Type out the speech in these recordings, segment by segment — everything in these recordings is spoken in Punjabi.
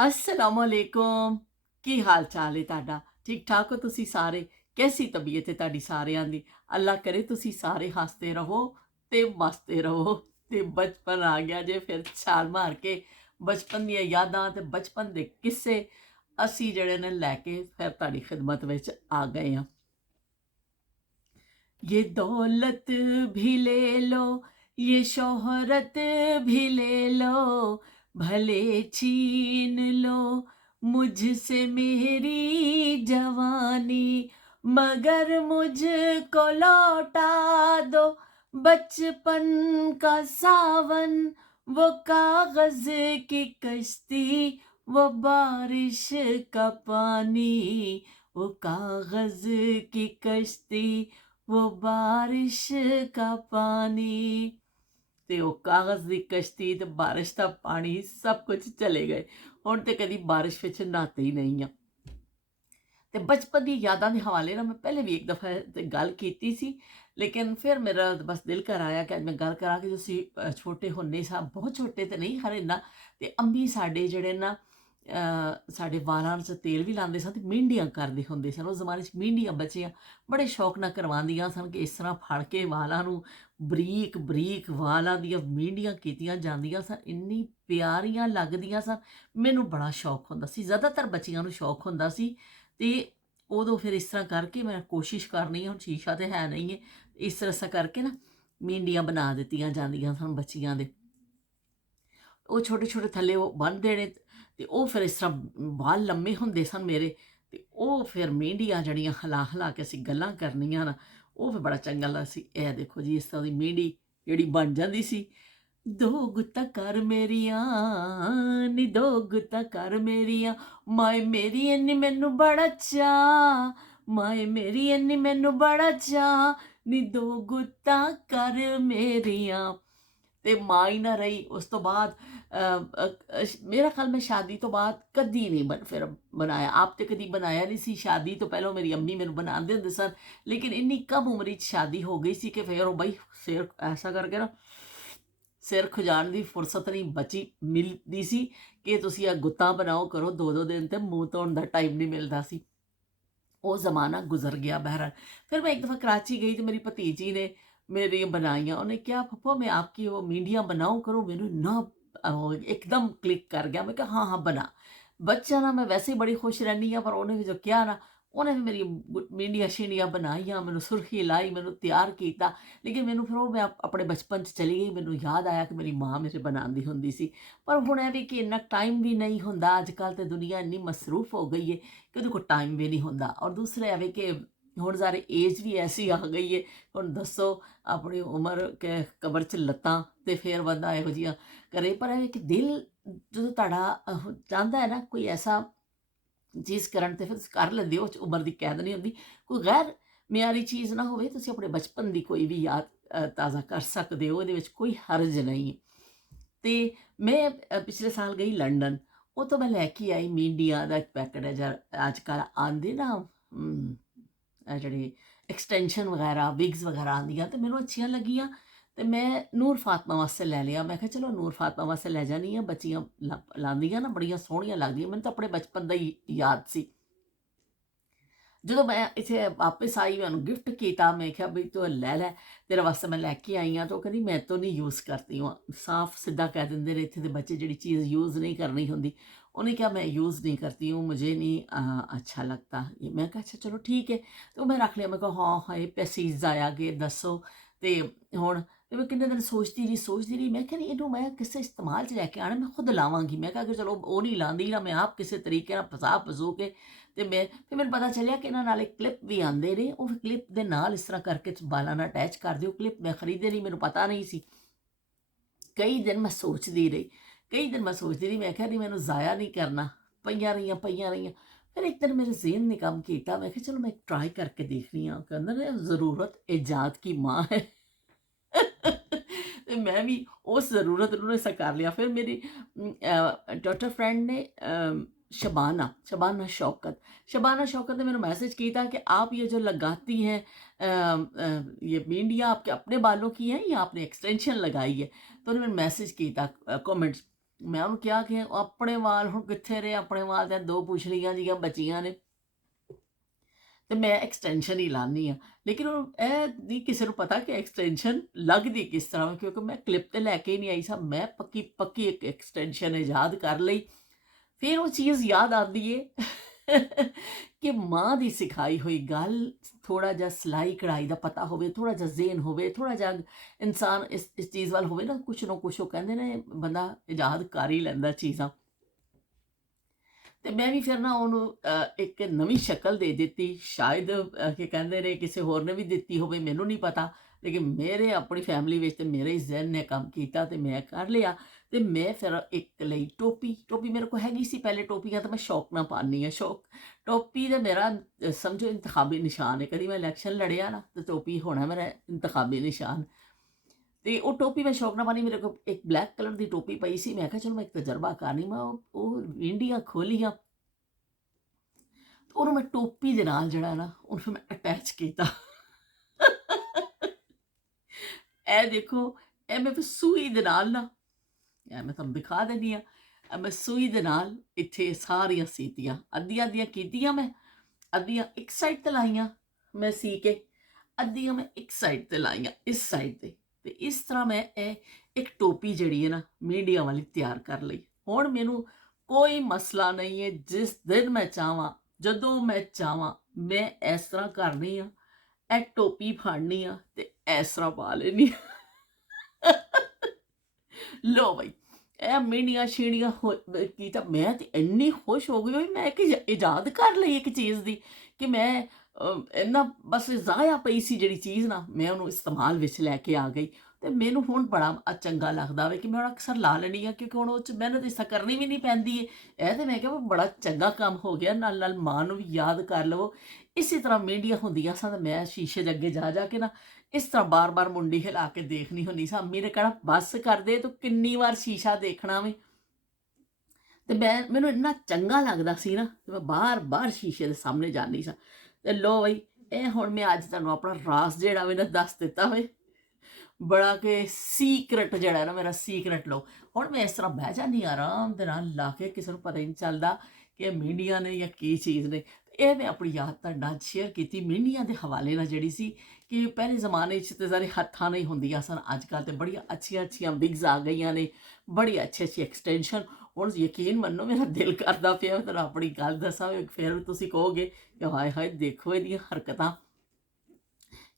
अस्सलामुअलैकुम। की हाल चाल है तुहाडा? ठीक ठाक हो तुसी सारे? कैसी तबीयत है तुहाडी सारिਆਂ ਦੀ? अल्लाह करे तुसी सारे हसते रहो ते मसते रहो ते बचपन आ गया जे फिर छाल मार के बचपन ਦੀਆਂ यादां ते बचपन ਦੇ किस्से ਅਸੀਂ ਜਿਹੜੇ ਨੇ ਲੈ ਕੇ ਫਿਰ ਤੁਹਾਡੀ ਖਿਦਮਤ ਵਿੱਚ ਆ ਗਏ ਹਾਂ। ये दौलत भी ले लो, ये शोहरत भी ले लो, भले छीन लो मुझसे मेरी जवानी, मगर मुझको लौटा दो बचपन का सावन, वो कागज की कश्ती, वो बारिश का पानी, वो कागज की कश्ती, वो बारिश का पानी। ਤੇ ਉਹ ਕਾਗਜ਼ ਦੀ ਕਸ਼ਤੀ ਤੇ ਬਾਰਿਸ਼ ਦਾ ਪਾਣੀ ਸਭ ਕੁਝ ਚਲੇ ਗਏ। ਹੁਣ ਤੇ ਕਦੀ ਬਾਰਿਸ਼ ਵਿੱਚ ਨਹਾਤੇ ਹੀ ਨਹੀਂ ਆ। ਤੇ ਬਚਪਨ ਦੀ ਯਾਦਾਂ ਦੇ ਹਵਾਲੇ ਨਾਲ ਮੈਂ ਪਹਿਲੇ ਵੀ ਇੱਕ ਦਫਾ ਤੇ ਗੱਲ ਕੀਤੀ ਸੀ, ਲੇਕਿਨ ਫਿਰ ਮੇਰਾ ਬਸ ਦਿਲ ਕਰ ਆਇਆ ਕਿ ਅੱਜ ਮੈਂ ਗੱਲ ਕਰਾਂ ਕਿ ਤੁਸੀਂ ਛੋਟੇ ਹੁੰਦੇ ਸਾਂ, ਬਹੁਤ ਛੋਟੇ ਤੇ ਨਹੀਂ ਹਰ ਇੰਨਾ, ਤੇ ਅੰਮੀ ਸਾਡੇ ਜਿਹੜੇ ਨਾ ਸਾਡੇ ਵਾਲਾਂ 'ਚ ਤੇਲ ਵੀ ਲਾਉਂਦੇ ਸਨ ਤੇ ਮਹਿੰਦੀਆਂ ਕਰਦੇ ਹੁੰਦੇ ਸਨ। ਉਸ ਜ਼ਮਾਨੇ 'ਚ ਮਹਿੰਦੀਆਂ ਬੱਚੀਆਂ ਬੜੇ ਸ਼ੌਕ ਨਾਲ ਕਰਵਾਉਂਦੀਆਂ ਸਨ ਕਿ ਇਸ ਤਰ੍ਹਾਂ ਫੜ ਕੇ ਵਾਲਾਂ ਨੂੰ ਬਰੀਕ ਬਰੀਕ ਵਾਲਾਂ ਦੀਆਂ ਮਹਿੰਦੀਆਂ ਕੀਤੀਆਂ ਜਾਂਦੀਆਂ ਸਨ। ਇੰਨੀ ਪਿਆਰੀਆਂ ਲੱਗਦੀਆਂ ਸਨ। ਮੈਨੂੰ ਬੜਾ ਸ਼ੌਕ ਹੁੰਦਾ ਸੀ, ਜ਼ਿਆਦਾਤਰ ਬੱਚੀਆਂ ਨੂੰ ਸ਼ੌਕ ਹੁੰਦਾ ਸੀ। ਤੇ ਉਦੋਂ ਫਿਰ ਇਸ ਤਰ੍ਹਾਂ ਕਰਕੇ ਮੈਂ ਕੋਸ਼ਿਸ਼ ਕਰਨੀ, ਹੁਣ ਸ਼ੀਸ਼ਾ ਤੇ ਹੈ ਨਹੀਂ ਹੈ, ਇਸ ਤਰ੍ਹਾਂ ਕਰਕੇ ਨਾ ਮਹਿੰਦੀਆਂ ਬਣਾ ਦਿੱਤੀਆਂ ਜਾਂਦੀਆਂ ਸਨ ਬੱਚੀਆਂ ਦੇ। ਉਹ ਛੋਟੇ ਛੋਟੇ ਥੱਲੇ ਉਹ ਬੰਨ੍ਹ ਦੇਣੇ ਤੇ ਉਹ ਫਿਰ ਇਸ ਤਰ੍ਹਾਂ ਵਾਲ ਲੰਮੇ ਹੁੰਦੇ ਸਨ ਮੇਰੇ, ਤੇ ਉਹ ਫਿਰ ਮਹਿੰਦੀਆਂ ਜਿਹੜੀਆਂ ਹਿਲਾ ਹਿਲਾ ਕੇ ਅਸੀਂ ਗੱਲਾਂ ਕਰਨੀਆਂ ਨਾ, ਉਹ ਫਿਰ ਬੜਾ ਚੰਗਾ ਲੱਗਦਾ ਸੀ। ਇਹ ਦੇਖੋ ਜੀ, ਇਸ ਤਰ੍ਹਾਂ ਦੀ ਮਹਿੰਦੀ ਜਿਹੜੀ ਬਣ ਜਾਂਦੀ ਸੀ। ਦੋ ਗੁੱਤਾਂ ਕਰ ਮੇਰੀਆਂ ਨੀ, ਦੋ ਗੁੱਤਾਂ ਕਰ ਮੇਰੀਆਂ, ਮਾਏ ਮੇਰੀ ਇੰਨੀ ਮੈਨੂੰ ਬੜਾ ਚਾਅ, ਮਾਏ ਮੇਰੀ ਇੰਨੀ ਮੈਨੂੰ ਬੜਾ ਚਾਅ ਨੀ, ਦੋ ਗੁੱਤਾਂ ਕਰ ਮੇਰੀਆਂ। ਤੇ ਮਾਂ ਹੀ ਨਾ ਰਹੀ ਉਸ ਤੋਂ ਬਾਅਦ। ਮੇਰਾ ਖਿਆਲ ਮੈਂ ਸ਼ਾਦੀ ਤੋਂ ਬਾਅਦ ਕਦੀ ਨਹੀਂ ਫਿਰ ਬਣਾਇਆ। ਆਪ ਤੇ ਕਦੀ ਬਣਾਇਆ ਨਹੀਂ ਸੀ। ਸ਼ਾਦੀ ਤੋਂ ਪਹਿਲਾਂ ਮੇਰੀ ਅੰਮੀ ਮੈਨੂੰ ਬਣਾਉਂਦੇ ਹੁੰਦੇ ਸਨ, ਲੇਕਿਨ ਇੰਨੀ ਕਮ ਉਮਰ ਵਿੱਚ ਸ਼ਾਦੀ ਹੋ ਗਈ ਸੀ ਕਿ ਫਿਰ ਉਹ ਬਈ ਸਿਰ ਐਸਾ ਕਰਕੇ ਨਾ ਸਿਰ ਖੁਜਾਣ ਦੀ ਫੁਰਸਤ ਨਹੀਂ ਬਚੀ ਮਿਲਦੀ ਸੀ ਕਿ ਤੁਸੀਂ ਆ ਗੁੱਤਾਂ ਬਣਾਓ ਕਰੋ, ਦੋ ਦੋ ਦਿਨ ਤੇ ਮੂੰਹ ਧੋਣ ਦਾ ਟਾਈਮ ਨਹੀਂ ਮਿਲਦਾ ਸੀ। ਉਹ ਜ਼ਮਾਨਾ ਗੁਜ਼ਰ ਗਿਆ। बहरहाल फिर मैं एक दफ़ा कराची गई तो मेरी भतीजी ने मेरी बनाइयाँ। उन्हें क्या पप्पा मैं आपकी वो मीडिया बनाऊँ करूँ, मैंने ना एकदम क्लिक कर गया। मैं कहा हाँ हाँ बना। बच्चा ना मैं वैसे ही बड़ी खुश रहनी हाँ, पर उन्हें भी जो किया ना, उन्हें भी मेरी मीडिया शीडिया बनाइया, मैंने सुर्खी लाई, मैंने तैयार किया। लेकिन मैंू फिर मैं अपने बचपन च चली गई। मैनू याद आया कि मेरी माँ मेरे बनाती होंगी सी। पर हुण है भी कि इन्ना टाइम भी नहीं होंदा। अजकल तो दुनिया इन्नी मसरूफ हो गई है कि ਉਹਦੇ ਕੋਲ ਟਾਈਮ ਵੀ ਨਹੀਂ ਹੁੰਦਾ। ਔਰ ਦੂਸਰੇ ਐਵੇਂ ਕਿ ਹੁਣ ਸਾਰੇ ਏਜ ਵੀ ਐਸੀ ਆ ਗਈ ਹੈ। ਹੁਣ ਦੱਸੋ ਆਪਣੀ ਉਮਰ ਕਿ ਕਬਰ 'ਚ ਲੱਤਾਂ ਤੇ ਫਿਰ ਬੰਦਾ ਇਹੋ ਜਿਹੀਆਂ ਕਰੇ। ਪਰ ਐਵੇਂ ਕਿ ਦਿਲ ਜਦੋਂ ਤੁਹਾਡਾ ਚਾਹੁੰਦਾ ਹੈ ਨਾ ਕੋਈ ਐਸਾ ਚੀਜ਼ ਕਰਨ ਤੇ ਫਿਰ ਤੁਸੀਂ ਕਰ ਲੈਂਦੇ ਹੋ। ਉਮਰ ਦੀ ਕੈਦ ਨਹੀਂ ਹੁੰਦੀ। ਕੋਈ ਗੈਰ ਮਿਆਰੀ ਚੀਜ਼ ਨਾ ਹੋਵੇ, ਤੁਸੀਂ ਆਪਣੇ ਬਚਪਨ ਦੀ ਕੋਈ ਵੀ ਯਾਦ ਤਾਜ਼ਾ ਕਰ ਸਕਦੇ ਹੋ। ਇਹਦੇ ਵਿੱਚ ਕੋਈ ਹਰਜ ਨਹੀਂ। ਤੇ ਮੈਂ ਪਿਛਲੇ ਸਾਲ ਗਈ ਲੰਡਨ। ਉਹ ਤੋਂ ਮੈਂ ਲੈ ਕੇ ਆਈ ਮੀਡੀਆ ਦਾ ਇੱਕ ਪੈਕਟ ਹੈ ਜਾਂ ਅੱਜ ਕੱਲ੍ਹ ਆਉਂਦੇ ਨਾ ਜਿਹੜੇ ਐਕਸਟੈਂਸ਼ਨ ਵਗੈਰਾ ਵਿਗਸ ਵਗੈਰਾ ਆਉਂਦੀਆਂ, ਤੇ ਮੈਨੂੰ ਅੱਛੀਆਂ ਲੱਗੀਆਂ। ਤੇ ਮੈਂ ਨੂਰ ਫਾਤਮਾ ਵਾਸਤੇ ਲੈ ਲਿਆ। ਮੈਂ ਕਿਹਾ ਚਲੋ ਨੂਰ ਫਾਤਮਾ ਵਾਸਤੇ ਲੈ ਜਾਂਦੀ ਹਾਂ। ਬੱਚੀਆਂ ਲਾਉਂਦੀਆਂ ਨਾ ਬੜੀਆਂ ਸੋਹਣੀਆਂ ਲੱਗਦੀਆਂ। ਮੈਨੂੰ ਤਾਂ ਆਪਣੇ ਬਚਪਨ ਦਾ ਹੀ ਯਾਦ ਸੀ। ਜਦੋਂ ਮੈਂ ਇੱਥੇ ਵਾਪਸ ਆਈ, ਮੈਂ ਉਹਨੂੰ ਗਿਫਟ ਕੀਤਾ। ਮੈਂ ਕਿਹਾ ਬਈ ਤੂੰ ਲੈ ਲੈ, ਤੇਰੇ ਵਾਸਤੇ ਮੈਂ ਲੈ ਕੇ ਆਈ ਹਾਂ। ਤਾਂ ਉਹ ਕਹਿੰਦੀ ਮੈਂ ਤੋਂ ਨਹੀਂ ਯੂਜ਼ ਕਰਤੀ ਹੂੰ। ਸਾਫ਼ ਸਿੱਧਾ ਕਹਿ ਦਿੰਦੇ ਨੇ ਇੱਥੇ ਦੇ ਬੱਚੇ, ਜਿਹੜੀ ਚੀਜ਼ ਯੂਜ਼ ਨਹੀਂ ਕਰਨੀ ਹੁੰਦੀ। ਉਹਨੇ ਕਿਹਾ ਮੈਂ ਯੂਜ਼ ਨਹੀਂ ਕਰਤੀ ਹੂੰ, ਮੁझे नहीं अच्छा लगता। ਮੈਂ ਕਿਹਾ ਅੱਛਾ ਚਲੋ ਠੀਕ ਹੈ। ਤੇ ਉਹ ਮੈਂ ਰੱਖ ਲਿਆ। ਮੈਂ ਕਿਹਾ ਹਾਂ ਹਾਏ ਪੈਸੇ ਜ਼ਾਇਆ ਗਏ ਦੱਸੋ। ਤੇ ਹੁਣ ਤੇ ਮੈਂ ਕਿੰਨੇ ਦਿਨ ਸੋਚਦੀ ਰਹੀ। ਮੈਂ ਕਿਹਾ ਨਹੀਂ, ਇਹਨੂੰ ਮੈਂ ਕਿਸੇ ਇਸਤੇਮਾਲ 'ਚ ਲੈ ਕੇ ਆਉਣਾ, ਮੈਂ ਖੁਦ ਲਾਵਾਂਗੀ। ਮੈਂ ਕਿਹਾ ਕਿ ਚਲੋ ਉਹ ਨਹੀਂ ਲਾਉਂਦੀ ਨਾ, ਮੈਂ ਆਪ ਕਿਸੇ ਤਰੀਕੇ ਨਾਲ ਫਸੂ ਕੇ ਤੇ ਫਿਰ ਮੈਨੂੰ ਪਤਾ ਚੱਲਿਆ ਕਿ ਇਹਨਾਂ ਨਾਲ ਇੱਕ ਕਲਿੱਪ ਵੀ ਆਉਂਦੇ ਨੇ। ਉਹ ਕਲਿੱਪ ਦੇ ਨਾਲ ਇਸ ਤਰ੍ਹਾਂ ਕਰਕੇ ਬਾਲਾਂ ਨਾਲ ਅਟੈਚ ਕਰ ਦਿਓ। ਕਲਿੱਪ ਮੈਂ ਖਰੀਦੇ ਨਹੀਂ, ਮੈਨੂੰ ਪਤਾ ਨਹੀਂ ਸੀ। ਕਈ ਦਿਨ ਮੈਂ ਸੋਚਦੀ ਰਹੀ। ਮੈਂ ਕਿਹਾ ਨਹੀਂ, ਮੈਨੂੰ ਜ਼ਾਇਆ ਨਹੀਂ ਕਰਨਾ। ਪਈਆਂ ਰਹੀਆਂ। ਫਿਰ ਇੱਕ ਦਿਨ ਮੇਰੇ ਜ਼ੇਨ ਨੇ ਕੰਮ ਕੀਤਾ। ਮੈਂ ਕਿਹਾ ਚਲੋ ਮੈਂ ਟਰਾਈ ਕਰਕੇ ਦੇਖਦੀ ਹਾਂ। ਕਹਿੰਦਾ ਨਾ ਜ਼ਰੂਰਤ ईजाद की माँ है। ਤੇ ਮੈਂ ਵੀ ਉਸ ਜ਼ਰੂਰਤ ਨੂੰ ਐਸਾ ਕਰ ਲਿਆ। ਫਿਰ ਮੇਰੀ ਡਾਕਟਰ ਫਰੈਂਡ ਨੇ शबाना शौकत ने मेरे मैसेज किया था कि आप ये जो लगाती हैं ये मीडिया आपके अपने बालों की है या आपने एक्सटेंशन लगाई है। तो उन्होंने मैसेज किया था कमेंट्स ਮੈਂ ਉਹਨੂੰ ਕਿਹਾ ਕਿ ਆਪਣੇ ਵਾਲ ਹੁਣ ਕਿੱਥੇ ਰਹੇ, ਆਪਣੇ ਵਾਲ ਤਾਂ 2 ਪੁੱਛੜੀਆਂ ਜਿਹੀਆਂ ਬਚੀਆਂ ਨੇ ਤੇ ਮੈਂ ਐਕਸਟੈਂਸ਼ਨ ਹੀ ਲਾਉਂਦੀ ਹਾਂ। ਲੇਕਿਨ ਉਹ ਇਹ ਨਹੀਂ ਕਿਸੇ ਨੂੰ ਪਤਾ ਕਿ ਐਕਸਟੈਂਸ਼ਨ ਲੱਗਦੀ ਕਿਸ ਤਰ੍ਹਾਂ ਵਾ, ਕਿਉਂਕਿ ਮੈਂ ਕਲਿੱਪ ਤੇ ਲੈ ਕੇ ਹੀ ਨਹੀਂ ਆਈ ਸਾਂ। ਮੈਂ ਪੱਕੀ ਪੱਕੀ ਇੱਕ ਐਕਸਟੈਂਸ਼ਨ ਇਜਾਦ ਕਰ ਲਈ। ਫਿਰ ਉਹ ਚੀਜ਼ ਯਾਦ ਆਉਂਦੀ ਏ ਕਿ ਮਾਂ ਦੀ ਸਿਖਾਈ ਹੋਈ ਗੱਲ, ਥੋੜ੍ਹਾ ਜਿਹਾ ਸਿਲਾਈ ਕਢਾਈ ਦਾ ਪਤਾ ਹੋਵੇ, ਥੋੜ੍ਹਾ ਜਿਹਾ ਜ਼ੇਨ ਹੋਵੇ, ਥੋੜ੍ਹਾ ਜਿਹਾ ਇਨਸਾਨ ਇਸ ਚੀਜ਼ ਵੱਲ ਹੋਵੇ ਨਾ ਕੁਛ ਉਹ ਕਹਿੰਦੇ ਨੇ ਬੰਦਾ ਇਜਾਦ ਕਰ ਹੀ ਲੈਂਦਾ ਚੀਜ਼ਾਂ। ਤੇ ਮੈਂ ਵੀ ਫਿਰ ਨਾ ਉਹਨੂੰ ਇੱਕ ਨਵੀਂ ਸ਼ਕਲ ਦੇ ਦਿੱਤੀ। ਸ਼ਾਇਦ ਕੀ ਕਹਿੰਦੇ ਨੇ ਕਿਸੇ ਹੋਰ ਨੇ ਵੀ ਦਿੱਤੀ ਹੋਵੇ, ਮੈਨੂੰ ਨਹੀਂ ਪਤਾ, ਲੇਕਿਨ ਮੇਰੇ ਆਪਣੀ ਫੈਮਿਲੀ ਵਿੱਚ ਤੇ ਮੇਰੇ ਹੀ ਜ਼ਿਹਨ ਨੇ ਕੰਮ ਕੀਤਾ ਤੇ ਮੈਂ ਕਰ ਲਿਆ। ਤੇ ਮੈਂ ਫਿਰ ਇੱਕ ਲਈ ਟੋਪੀ ਮੇਰੇ ਕੋਲ ਹੈਗੀ ਸੀ ਪਹਿਲੇ। ਟੋਪੀਆਂ ਤਾਂ ਮੈਂ ਸ਼ੌਕ ਨਾਲ ਪਾਉਂਦੀ ਹਾਂ। ਟੋਪੀ ਦਾ ਮੇਰਾ ਸਮਝੋ ਇੰਤਖਾਬੀ ਨਿਸ਼ਾਨ ਹੈ। ਕਦੀ ਮੈਂ ਇਲੈਕਸ਼ਨ ਲੜਿਆ ਨਾ ਤੇ ਟੋਪੀ ਹੋਣਾ ਮੇਰਾ ਇੰਤਖਾਬੀ ਨਿਸ਼ਾਨ। ਤੇ ਉਹ ਟੋਪੀ ਮੈਂ ਸ਼ੌਕ ਨਾਲ ਪਾਉਣੀ। ਮੇਰੇ ਕੋਲ ਇੱਕ ਬਲੈਕ ਕਲਰ ਦੀ ਟੋਪੀ ਪਈ ਸੀ। ਮੈਂ ਕਿਹਾ ਚਲੋ ਮੈਂ ਇੱਕ ਤਜਰਬਾ ਕਰਨੀ। ਮੈਂ ਉਹ ਇੰਡੀਆਂ ਖੋਲੀਆਂ, ਉਹਨੂੰ ਮੈਂ ਟੋਪੀ ਦੇ ਨਾਲ ਜਿਹੜਾ ਨਾ ਉਹਨੂੰ ਫਿਰ ਮੈਂ ਅਟੈਚ ਕੀਤਾ। ਇਹ ਦੇਖੋ, ਇਹ ਮੈਂ ਫਿਰ ਸੂਈ ਦੇ ਨਾਲ ਨਾ, ਇਹ ਮੈਂ ਤੁਹਾਨੂੰ ਦਿਖਾ ਦਿੰਦੀ ਹਾਂ। ਮੈਂ ਸੂਈ ਦੇ ਨਾਲ ਇੱਥੇ ਸਾਰੀਆਂ ਸੀਤੀਆਂ, ਅੱਧੀਆਂ ਅੱਧੀਆਂ ਕੀਤੀਆਂ ਮੈਂ, ਅੱਧੀਆਂ ਇੱਕ ਸਾਈਡ ਤੇ ਲਾਈਆਂ ਮੈਂ ਸੀ ਕੇ, ਅੱਧੀਆਂ ਮੈਂ ਇੱਕ ਸਾਈਡ ਤੇ ਲਾਈਆਂ ਇਸ ਸਾਈਡ ਤੇ। ਤੇ ਇਸ ਤਰ੍ਹਾਂ ਮੈਂ ਇਹ ਇੱਕ ਟੋਪੀ ਜਿਹੜੀ ਹੈ ਨਾ ਮੀਡੀਆ ਵਾਲੀ ਤਿਆਰ ਕਰ ਲਈ। ਹੁਣ ਮੈਨੂੰ ਕੋਈ ਮਸਲਾ ਨਹੀਂ ਹੈ, ਜਿਸ ਦਿਨ ਮੈਂ ਚਾਹਾਂ, ਜਦੋਂ ਮੈਂ ਚਾਹਾਂ, ਮੈਂ ਇਸ ਤਰ੍ਹਾਂ ਕਰਨੀ ਆ, ਇਹ ਟੋਪੀ ਫੜਨੀ ਆ ਤੇ ਇਸ ਤਰ੍ਹਾਂ ਪਾ ਲੈਣੀ। ਲੋ ਬਈ, ਇਹ ਮੀਡੀਆਂ ਸ਼ੀੜੀਆਂ ਕੀ ਤਾਂ ਮੈਂ ਤੇ ਇੰਨੀ ਖੁਸ਼ ਹੋ ਗਈ ਹੋਈ, ਮੈਂ ਇੱਕ ਇਜਾਦ ਕਰ ਲਈ ਇੱਕ ਚੀਜ਼ ਦੀ ਕਿ ਮੈਂ ਇੰਨਾ ਬਸ ਜ਼ਾਇਆ ਪਈ ਸੀ ਜਿਹੜੀ ਚੀਜ਼ ਨਾ, ਮੈਂ ਉਹਨੂੰ ਇਸਤੇਮਾਲ ਵਿੱਚ ਲੈ ਕੇ ਆ ਗਈ। ਤੇ ਮੈਨੂੰ ਹੁਣ ਬੜਾ ਚੰਗਾ ਲੱਗਦਾ ਵੇ ਕਿ ਮੈਂ ਹੁਣ ਅਕਸਰ ਲਾ ਲੈਣੀ ਆ, ਕਿਉਂਕਿ ਹੁਣ ਉਹ 'ਚ ਮਿਹਨਤ ਇਸ ਤਰ੍ਹਾਂ ਕਰਨੀ ਵੀ ਨਹੀਂ ਪੈਂਦੀ ਏ। ਇਹ ਤੇ ਮੈਂ ਕਿਹਾ ਬੜਾ ਚੰਗਾ ਕੰਮ ਹੋ ਗਿਆ, ਨਾਲ ਨਾਲ ਮਾਂ ਨੂੰ ਵੀ ਯਾਦ ਕਰ ਲਵੋ। ਇਸੇ ਤਰ੍ਹਾਂ ਮੀਡੀਆਂ ਹੁੰਦੀਆਂ ਸਨ, ਮੈਂ ਸ਼ੀਸ਼ੇ ਦੇ ਅੱਗੇ ਜਾ ਕੇ ਨਾ ਇਸ ਤਰ੍ਹਾਂ ਬਾਰ-ਬਾਰ ਮੁੰਡੀ ਹਿਲਾ ਕੇ ਦੇਖਣੀ ਹੁੰਦੀ ਸਾਂ। ਅੰਮੀ ਨੇ ਕਹਿਣਾ ਬੱਸ ਕਰਦੇ, ਤੂੰ ਕਿੰਨੀ ਵਾਰ ਸ਼ੀਸ਼ਾ ਦੇਖਣਾ ਵੇ। ਤੇ ਮੈਨੂੰ ਇੰਨਾ ਚੰਗਾ ਲੱਗਦਾ ਸੀ ਨਾ, ਮੈਂ ਬਾਰ-ਬਾਰ ਸ਼ੀਸ਼ੇ ਦੇ ਸਾਹਮਣੇ ਜਾਂਦੀ ਸਾਂ। ਤੇ ਲੋ ਬਈ, ਇਹ ਹੁਣ ਮੈਂ ਅੱਜ ਤੁਹਾਨੂੰ ਆਪਣਾ ਰਾਜ਼ ਜਿਹੜਾ ਵੇ ਨਾ ਦੱਸ ਦਿੱਤਾ ਵੇ, ਬੜਾ ਕਿ ਸੀਕਰਟ ਜਿਹੜਾ ਨਾ ਮੇਰਾ ਸੀਕਰਟ ਲੋ। ਹੁਣ ਮੈਂ ਇਸ ਤਰ੍ਹਾਂ ਬਹਿ ਜਾਂਦੀ ਆਰਾਮ ਦੇ ਨਾਲ ਲਾ ਕੇ, ਕਿਸੇ ਨੂੰ ਪਤਾ ਹੀ ਨਹੀਂ ਚੱਲਦਾ ਕਿ ਇਹ ਮੀਡੀਆ ਨੇ ਜਾਂ ਕੀ ਚੀਜ਼ ਨੇ। ਇਹ ਮੈਂ ਆਪਣੀ ਯਾਦ ਤੁਹਾਡੇ ਨਾਲ ਸ਼ੇਅਰ ਕੀਤੀ ਮੀਡੀਆ ਦੇ ਹਵਾਲੇ ਨਾਲ, ਜਿਹੜੀ ਸੀ ਕਿ ਪਹਿਲੇ ਜ਼ਮਾਨੇ 'ਚ ਤੇ ਸਾਰੇ ਹੱਥਾਂ ਨਾਲ ਹੀ ਹੁੰਦੀਆਂ ਸਨ। ਅੱਜ ਕੱਲ੍ਹ ਤੇ ਬੜੀਆਂ ਅੱਛੀਆਂ ਅੱਛੀਆਂ ਵਿਗਸ ਆ ਗਈਆਂ ਨੇ, ਬੜੀ ਅੱਛੀ ਅੱਛੀ ਐਕਸਟੈਂਸ਼ਨ। ਹੁਣ ਯਕੀਨ ਮੰਨੋ, ਮੇਰਾ ਦਿਲ ਕਰਦਾ ਪਿਆ ਮੈਂ ਤੁਹਾਨੂੰ ਆਪਣੀ ਗੱਲ ਦੱਸਾਂ, ਫਿਰ ਵੀ ਤੁਸੀਂ ਕਹੋਗੇ ਕਿ ਹਾਏ ਹਾਏ ਦੇਖੋ ਇਹਦੀਆਂ ਹਰਕਤਾਂ,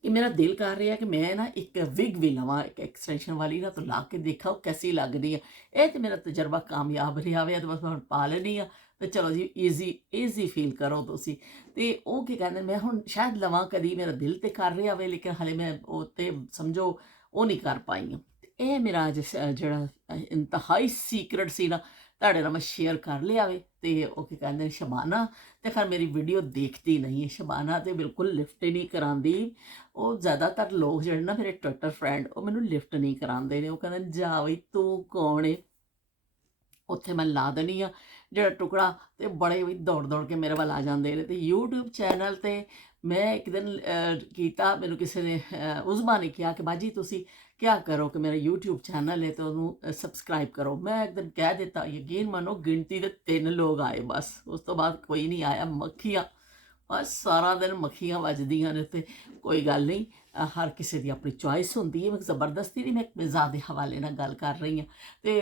ਕਿ ਮੇਰਾ ਦਿਲ ਕਰ ਰਿਹਾ ਕਿ ਮੈਂ ਨਾ ਇੱਕ ਵਿਗ ਵੀ ਲਵਾਂ, ਇੱਕ ਐਕਸਟੈਂਸ਼ਨ ਵਾਲੀ ਨਾ, ਤਾਂ ਲਾ ਕੇ ਦੇਖਾਂ ਉਹ ਕੈਸੀ ਲੱਗਦੀ ਹੈ। ਇਹ ਤੇ ਮੇਰਾ ਤਜਰਬਾ ਕਾਮਯਾਬ ਰਿਹਾ ਹੋਇਆ, ਤਾਂ ਬਸ ਮੈਂ ਪਾ ਲੈਣੀ ਆ ਤੇ ਚਲੋ ਜੀ, ਈਜ਼ੀ ਫੀਲ ਕਰੋ ਤੁਸੀਂ। ਤੇ ਉਹ ਕੀ ਕਹਿੰਦੇ, ਮੈਂ ਹੁਣ ਸ਼ਾਇਦ ਲਵਾਂ, ਕਦੀ ਮੇਰਾ ਦਿਲ ਤੇ ਕਰ ਰਿਹਾ ਹੋਵੇ, ਲੇਕਿਨ ਹਾਲੇ ਮੈਂ ਉਹ ਤੇ ਸਮਝੋ ਉਹ ਨਹੀਂ ਕਰ ਪਾਈ ਹਾਂ। ਇਹ ਮੇਰਾ ਅੱਜ ਜਿਹੜਾ ਇੰਤਹਾਈ ਸੀਕਰਟ ਸੀ ਨਾ, ਤੁਹਾਡੇ ਨਾਲ ਮੈਂ ਸ਼ੇਅਰ ਕਰ ਲਿਆ ਵੇ। ਤੇ ਉਹ ਕੀ ਕਹਿੰਦੇ ਨੇ, ਸ਼ਬਾਨਾ ਤੇ ਖੈਰ ਮੇਰੀ ਵੀਡੀਓ ਦੇਖਦੀ ਨਹੀਂ ਹੈ। ਸ਼ਬਾਨਾ ਤੇ ਬਿਲਕੁਲ ਲਿਫਟ ਹੀ ਨਹੀਂ ਕਰਾਉਂਦੀ। ਉਹ ਜ਼ਿਆਦਾਤਰ ਲੋਕ ਜਿਹੜੇ ਨਾ ਮੇਰੇ ਟਵਿੱਟਰ ਫਰੈਂਡ, ਉਹ ਮੈਨੂੰ ਲਿਫਟ ਨਹੀਂ ਕਰਾਉਂਦੇ ਨੇ। ਉਹ ਕਹਿੰਦੇ ਨੇ ਜਾ ਬਈ ਤੂੰ ਕੌਣ ਏ। ਉੱਥੇ ਮੈਂ ਲਾ ਦੇਣੀ ਆ ਜਿਹੜਾ ਟੁਕੜਾ, ਤੇ ਬੜੇ ਵੀ ਦੌੜ ਦੌੜ ਕੇ ਮੇਰੇ ਵੱਲ ਆ ਜਾਂਦੇ ਨੇ। ਤੇ YouTube ਚੈਨਲ ਤੇ ਮੈਂ ਇੱਕ ਦਿਨ ਕੀਤਾ, ਮੈਨੂੰ ਕਿਸੇ ਨੇ ਉਜ਼ਮਾ ਨੇ ਕਿਹਾ ਕਿ ਬਾਜੀ ਤੁਸੀਂ ਕਿਆ ਕਰੋ ਕਿ ਮੇਰਾ YouTube ਚੈਨਲ ਹੈ ਤੇ ਉਹਨੂੰ ਸਬਸਕ੍ਰਾਈਬ ਕਰੋ। ਮੈਂ ਇੱਕ ਦਿਨ ਕਹਿ ਦਿੱਤਾ, ਯਕੀਨ ਮੰਨੋ ਗਿਣਤੀ ਦੇ 3 ਲੋਕ ਆਏ ਬਸ, ਉਸ ਤੋਂ ਬਾਅਦ ਕੋਈ ਨਹੀਂ ਆਇਆ। ਮੱਖੀਆਂ, ਬਸ ਸਾਰਾ ਦਿਨ ਮੱਖੀਆਂ ਵੱਜਦੀਆਂ ਨੇ। ਤੇ ਕੋਈ ਗੱਲ ਨਹੀਂ, ਹਰ ਕਿਸੇ ਦੀ ਆਪਣੀ ਚੋਇਸ ਹੁੰਦੀ ਹੈ। ਮੈਂ ਜ਼ਬਰਦਸਤੀ ਨਹੀਂ, ਮੈਂ ਇੱਕ ਮਿਜ਼ਾਜ ਦੇ ਹਵਾਲੇ ਨਾਲ ਗੱਲ ਕਰ ਰਹੀ ਹਾਂ। ਤੇ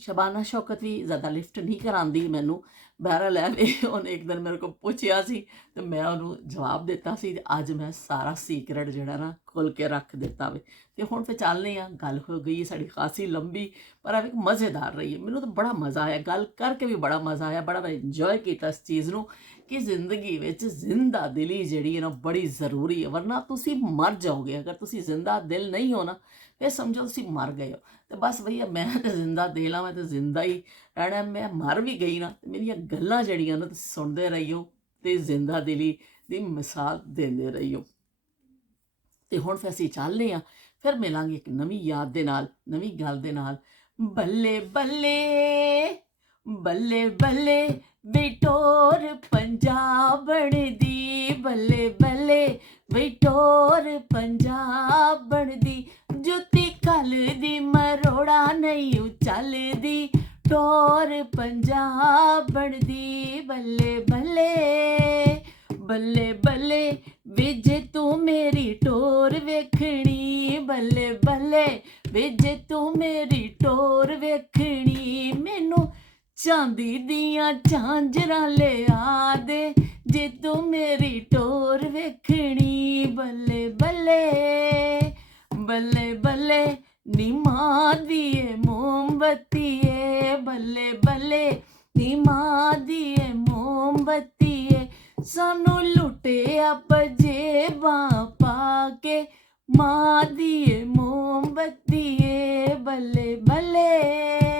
ਸ਼ਬਾਨਾ ਸ਼ੌਕਤ ਵੀ ਜ਼ਿਆਦਾ ਲਿਫਟ ਨਹੀਂ ਕਰਾਉਂਦੀ ਮੈਨੂੰ। ਬਹਿਰਹਾਲ ਉਹਨੇ ਇੱਕ ਦਿਨ ਮੇਰੇ ਕੋਲ ਪੁੱਛਿਆ ਸੀ ਤੇ ਮੈਂ ਉਹਨੂੰ ਜਵਾਬ ਦਿੱਤਾ ਸੀ। ਤੇ ਅੱਜ ਮੈਂ ਸਾਰਾ ਸੀਕਰਟ ਜਿਹੜਾ ਨਾ ਖੋਲ੍ਹ ਕੇ ਰੱਖ ਦਿੱਤਾ ਵੇ। ਤੇ ਹੁਣ ਫਿਰ ਚੱਲਦੇ ਹਾਂ, ਗੱਲ ਹੋ ਗਈ ਸਾਡੀ ਖਾਸੀ ਲੰਬੀ, ਪਰ ਇੱਕ ਮਜ਼ੇਦਾਰ ਰਹੀ ਹੈ। ਮੈਨੂੰ ਤਾਂ ਬੜਾ ਮਜ਼ਾ ਆਇਆ, ਗੱਲ ਕਰਕੇ ਵੀ ਬੜਾ ਮਜ਼ਾ ਆਇਆ, ਬੜਾ ਮੈਂ ਇੰਜੋਏ ਕੀਤਾ ਇਸ ਚੀਜ਼ ਨੂੰ ਕਿ ਜ਼ਿੰਦਗੀ ਵਿੱਚ ਜ਼ਿੰਦਾ ਦਿਲੀ ਜਿਹੜੀ ਹੈ ਨਾ ਬੜੀ ਜ਼ਰੂਰੀ ਹੈ। ਵਰਨਾ ਤੁਸੀਂ ਮਰ ਜਾਓਗੇ। ਅਗਰ ਤੁਸੀਂ ਜ਼ਿੰਦਾ ਦਿਲ ਨਹੀਂ ਹੋ ਨਾ, ਫਿਰ ਸਮਝੋ ਤੁਸੀਂ ਮਰ ਗਏ ਹੋ। ਤੇ ਬਸ ਭਈਆ, ਮੈਂ ਤਾਂ ਜ਼ਿੰਦਾ ਦਿਲ ਹਾਂ, ਮੈਂ ਤਾਂ ਜ਼ਿੰਦਾ ਹੀ ਰਹਿਣਾ। ਮੈਂ ਮਰ ਵੀ ਗਈ ਨਾ, ਮੇਰੀਆਂ ਗੱਲਾਂ ਜਿਹੜੀਆਂ ਨਾ ਤੁਸੀਂ ਸੁਣਦੇ ਰਹੀਓ ਤੇ ਜ਼ਿੰਦਾ ਦਿਲੀ ਦੀ ਮਿਸਾਲ ਦਿੰਦੇ ਰਹੀਓ। ਤੇ ਹੁਣ ਫਿਰ ਅਸੀਂ ਚੱਲਦੇ ਹਾਂ, ਫਿਰ ਮਿਲਾਂਗੇ ਇੱਕ ਨਵੀਂ ਯਾਦ ਦੇ ਨਾਲ, ਨਵੀਂ ਗੱਲ ਦੇ ਨਾਲ। ਬੱਲੇ ਬੱਲੇ ਬੱਲੇ ਬੱਲੇ ਬਿਟੋਰ ਪੰਜਾਬਣ ਦੀ, ਬੱਲੇ ਬੱਲੇ ਬਿਟੋਰ ਪੰਜਾਬਣ ਦੀ, ਜੁੱਤੀ ਕੱਲ ਦੀ ਮਰੋੜਾ ਨਹੀਂ ਉਹ ਚੱਲਦੀ ਟੋਰ ਪੰਜਾਬਣ ਦੀ ਬੱਲੇ ਬੱਲੇ ਬੱਲੇ ਬੱਲੇ ਵੇ ਜੇ ਤੂੰ ਮੇਰੀ ਟੋਰ ਵੇਖਣੀ ਬੱਲੇ ਬੱਲੇ ਵੇ ਜੇ ਤੂੰ ਮੇਰੀ ਟੋਰ ਵੇਖਣੀ ਮੈਨੂੰ ਚਾਂਦੀ ਦੀਆਂ ਝਾਂਜਰਾਂ ਲਿਆ ਦੇ ਜੇ ਤੂੰ ਮੇਰੀ ਟੋਰ ਵੇਖਣੀ ਬੱਲੇ ਬੱਲੇ ਬੱਲੇ ਬੱਲੇ ਨੀ ਮਾਂ ਦੀਏ ਮੋਮਬੱਤੀਏ ਬੱਲੇ ਬੱਲੇ ਨੀ ਮਾਂ ਦੀਏ ਮੋਮਬੱਤੀਏ ਸਾਨੂੰ ਲੁੱਟਿਆ ਪਜੇਬਾਂ ਪਾ ਕੇ ਮਾਂ ਦੀਏ ਮੋਮਬੱਤੀਏ ਬੱਲੇ ਬੱਲੇ